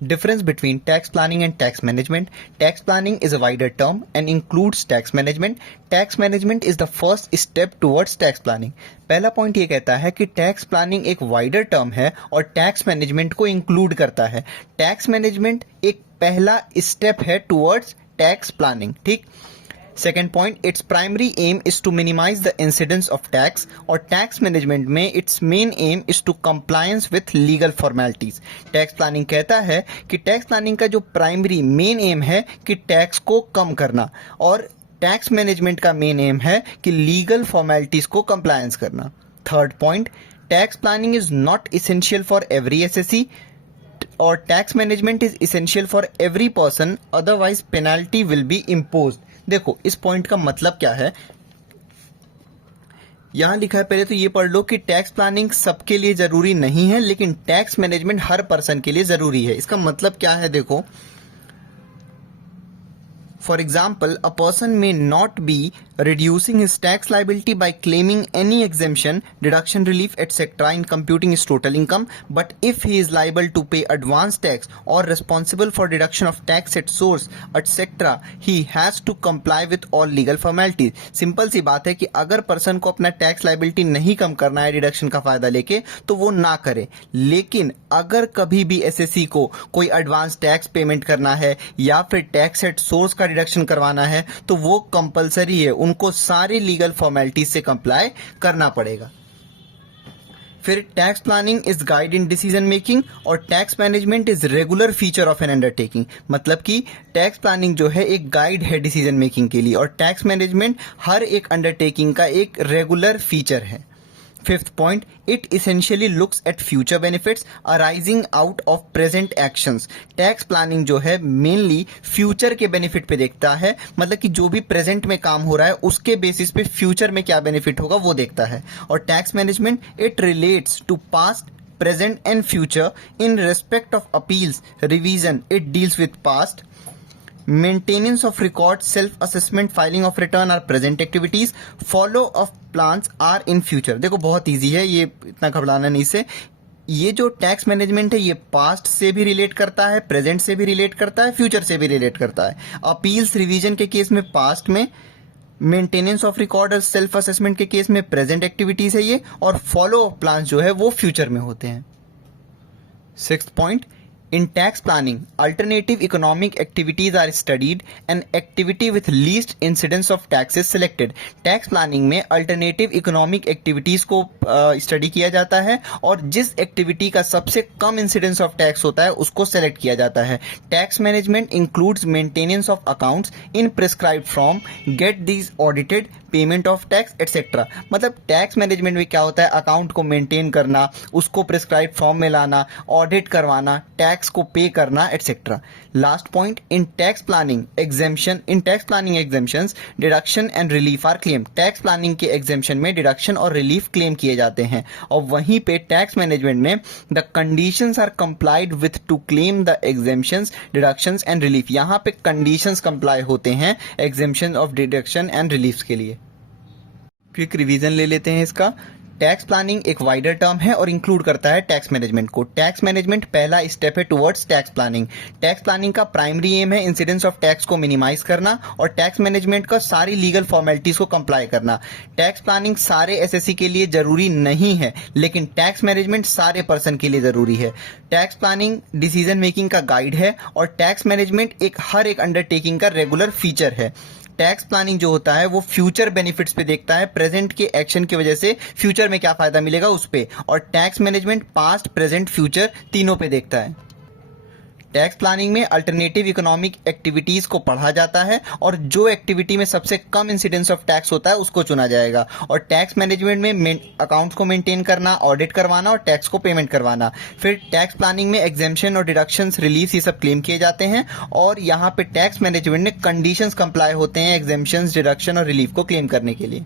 Difference between tax planning and tax management. Tax planning is a wider term and includes tax management. Tax management is the first step towards tax planning. पहला point ये कहता है कि tax planning एक wider term है और tax management को include करता है. टैक्स मैनेजमेंट एक पहला स्टेप है टुवर्ड्स टैक्स प्लानिंग. ठीक. Second point, it's primary aim is to minimise the incidence of tax. और टैक्स मैनेजमेंट में it's main aim is to compliance with legal formalities. Tax planning कहता है कि tax planning का जो primary main aim है कि टैक्स को कम करना, और टैक्स मैनेजमेंट का मेन एम है कि लीगल फॉर्मेलिटीज को कंप्लायंस करना. Third point, tax planning is not essential for every assessee और tax management is essential for every person, otherwise penalty will be imposed. देखो इस पॉइंट का मतलब क्या है, यहां लिखा है, पहले तो ये पढ़ लो कि टैक्स प्लानिंग सबके लिए जरूरी नहीं है, लेकिन टैक्स मैनेजमेंट हर पर्सन के लिए जरूरी है. इसका मतलब क्या है, देखो for example, a person may not be reducing his tax liability by claiming any exemption, deduction, relief, etc. in computing his total income, but if he is liable to pay advance tax or responsible for deduction of tax at source, etc., he has to comply with all legal formalities. Simple सी बात है कि अगर person को अपना tax liability नहीं कम करना है डिडक्शन का फायदा लेके, तो वो ना करे. लेकिन अगर कभी भी एसएससी को कोई एडवांस टैक्स पेमेंट करना है या फिर टैक्स एट सोर्स का डिडक्शन करवाना है, तो वो कंपलसरी है, उनको सारी लीगल फॉर्मेलिटीज से कंप्लाई करना पड़ेगा. फिर tax planning is guide in decision making और tax management is regular feature of an undertaking. मतलब कि टैक्स प्लानिंग जो है एक गाइड है डिसीजन मेकिंग के लिए और टैक्स मैनेजमेंट हर एक अंडरटेकिंग का एक रेगुलर फीचर है. Fifth point, it essentially looks at future benefits arising out of present actions. Tax planning जो है मेनली फ्यूचर के बेनिफिट पे देखता है, मतलब कि जो भी प्रेजेंट में काम हो रहा है उसके बेसिस पे फ्यूचर में क्या बेनिफिट होगा वो देखता है. और tax management it relates to past, present and future in respect of appeals, revision, it deals with past. Maintenance of records, self-assessment, filing of return are present activities. Follow of plans are in future. देखो बहुत easy है, ये इतना घबराना नहीं से. ये जो टैक्स मैनेजमेंट है ये पास्ट से भी रिलेट करता है, प्रेजेंट से भी रिलेट करता है, फ्यूचर से भी रिलेट करता है. अपील्स रिवीजन के केस में पास्ट में, मेंटेनेंस ऑफ रिकॉर्ड और सेल्फ असेसमेंट के केस में प्रेजेंट एक्टिविटीज है ये, और फॉलो ऑफ प्लान जो है वो फ्यूचर में होते हैं. Sixth point, in tax planning, alternative economic activities are studied and activity with least incidence of tax is selected. Tax planning में alternative economic activities को study किया जाता है और जिस activity का सबसे कम incidence of tax होता है उसको select किया जाता है. Tax management includes maintenance of accounts in prescribed form, get these audited, payment of tax etcetera. मतलब टैक्स मैनेजमेंट में क्या होता है, अकाउंट को मेंटेन करना, उसको प्रिस्क्राइब फॉर्म में लाना, ऑडिट करवाना, टैक्स को पे करना etcetera. Last point, in tax planning exemption, in tax planning exemptions deduction and relief are claim. Tax planning के एग्जेम्पशन में डिडक्शन और रिलीफ क्लेम किए जाते हैं और वहीं पे टैक्स मैनेजमेंट में the conditions are complied with to claim the exemptions, deductions and relief. यहाँ पे कंडीशंस कंप्लाई होते हैं exemption of deduction and relief के लिए. क्विक रिवीजन ले लेते हैं इसका. टैक्स प्लानिंग एक वाइडर टर्म है और इंक्लूड करता है टैक्स मैनेजमेंट को. टैक्स मैनेजमेंट पहला स्टेप है towards tax planning. Tax planning का प्राइमरी एम है इंसिडेंस ऑफ टैक्स को मिनिमाइज करना और टैक्स मैनेजमेंट का सारी लीगल फॉर्मेलिटीज को कंप्लाई करना. टैक्स प्लानिंग सारे एसएससी के लिए जरूरी नहीं है, लेकिन टैक्स मैनेजमेंट सारे पर्सन के लिए जरूरी है. टैक्स प्लानिंग डिसीजन मेकिंग का गाइड है और टैक्स मैनेजमेंट एक हर एक अंडरटेकिंग का रेगुलर फीचर है. टैक्स प्लानिंग जो होता है वो फ्यूचर बेनिफिट्स पे देखता है, प्रेजेंट के एक्शन की वजह से फ्यूचर में क्या फायदा मिलेगा उस पे, और tax management past, present, future तीनों पे देखता है. टैक्स प्लानिंग में अल्टरनेटिव इकोनॉमिक एक्टिविटीज को पढ़ा जाता है और जो एक्टिविटी में सबसे कम इंसिडेंस ऑफ टैक्स होता है उसको चुना जाएगा. और टैक्स मैनेजमेंट में अकाउंट्स को मेंटेन करना, ऑडिट करवाना और टैक्स को पेमेंट करवाना. फिर टैक्स प्लानिंग में एग्जेम्पशन और डिडक्शंस, रिलीफ ये सब क्लेम किए जाते हैं और यहाँ पे टैक्स मैनेजमेंट में कंडीशंस कंप्लाई होते हैं एग्जेम्पशंस, डिडक्शन और रिलीफ को क्लेम करने के लिए.